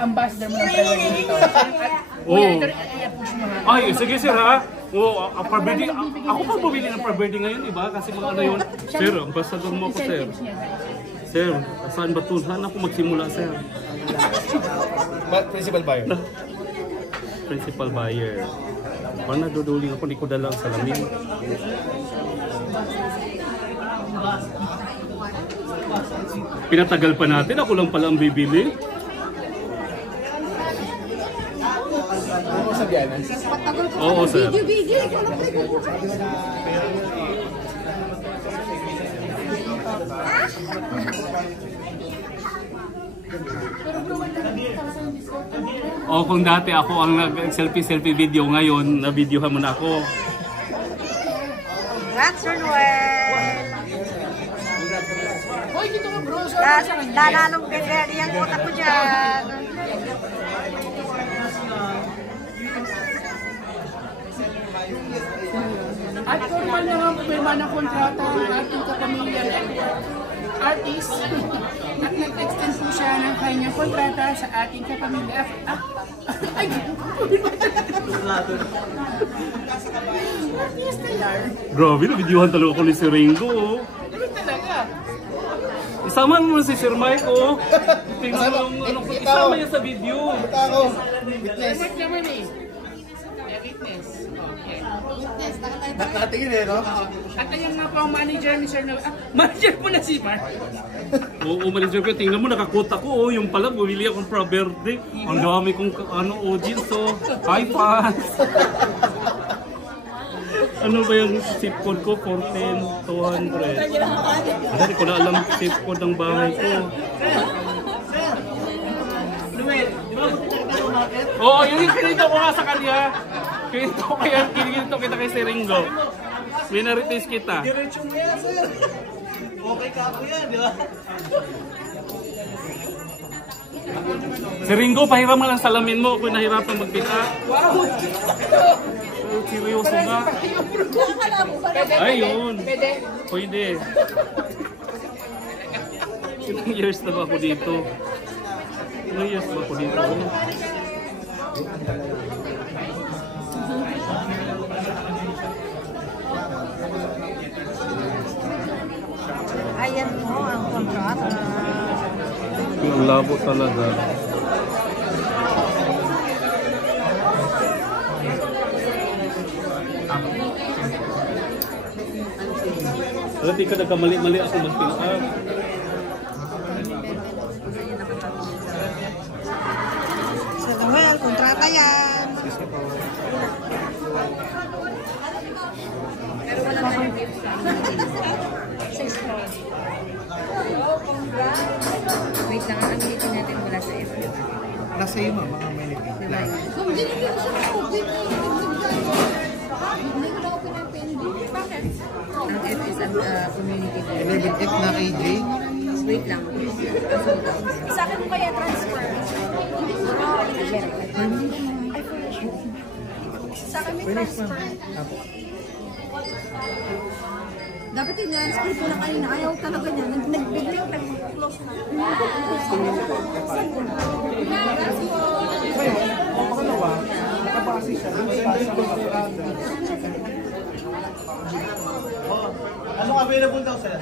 ambassador mo ng Pride dito. Kuya, ito i-push mo ha. Ay, sige sir ha. Oo, ako pa bumili ng per-birthday ngayon, diba? Kasi mga ano yun. Sir, ambassador mo ako, sir. Sir, saan ba ito? Saan ako magsimula, sir? Principal buyer. Principal buyer. Parang naduduling ako, hindi ko dala ang salamin. Pinatagal pa natin, ako lang pala ang bibili. Oo, sir. O kung dati ako ang nag-selfie video, ngayon na-videohan mo na ako. Congrats, Sir Noel! Hoy, dito nga bro! Nananong ganyan yung utak ko dyan. At formal na nga pumirma ng kontrata ang ating kapamilya artist at nag-extend po siya ng kanyang kontrata sa ating kapamilya. Ay! Grabe, na-videohan talaga ako ni Sir Ringo. Ano talaga? Isama mo si Sir Mike, oh. Tingnan mo, isama niya sa video. Witness naman eh. Witness. Okay. Nakatingin eh, no? At ayun nga po ang manager ni Sir Noel. Manager po na si Mark. Oo, manager ko. Tingnan mo, nakakota ko, oh. Yung pala, bumili akong pra-birthday. Ang dami kong, audience, oh. Hi, fans! Ano ba yung zip code ko? 14,200. Hindi ko na alam zip code ng bahay ko. Oo, yun yung kinito ko nga sa kanya. Kinito kita kay Sir Ringo. Minaritis kita. Diretso mo yan, sir. Okay ka po yan, di ba? Sir Ringo, pahiram mo lang salamin mo kung nahirapan magpita. Wow! Seryoso nga. Ayun. Pwede. Ilang years na ba ako dito? Ilang years ba ako dito? Ayan mo ang kontrata. Ang labo talaga. Hindi ka nagkamali-mali ako mag-fill up. Sir Noel, kontrata yan. Pero wala tayong gift sa wait lang, ang meeting natin mula sa FB. Nasa iyo, mga minute. Diba? Ang F is ang community. 11F na AJ. Wait lang. Sa akin mo kaya transfer? Sa akin may transfer. Dapat yung transfer ko na kanina. Ayaw talaga niya. Nag-biglang nag-close na. Nakabase siya. Anong available daw sir?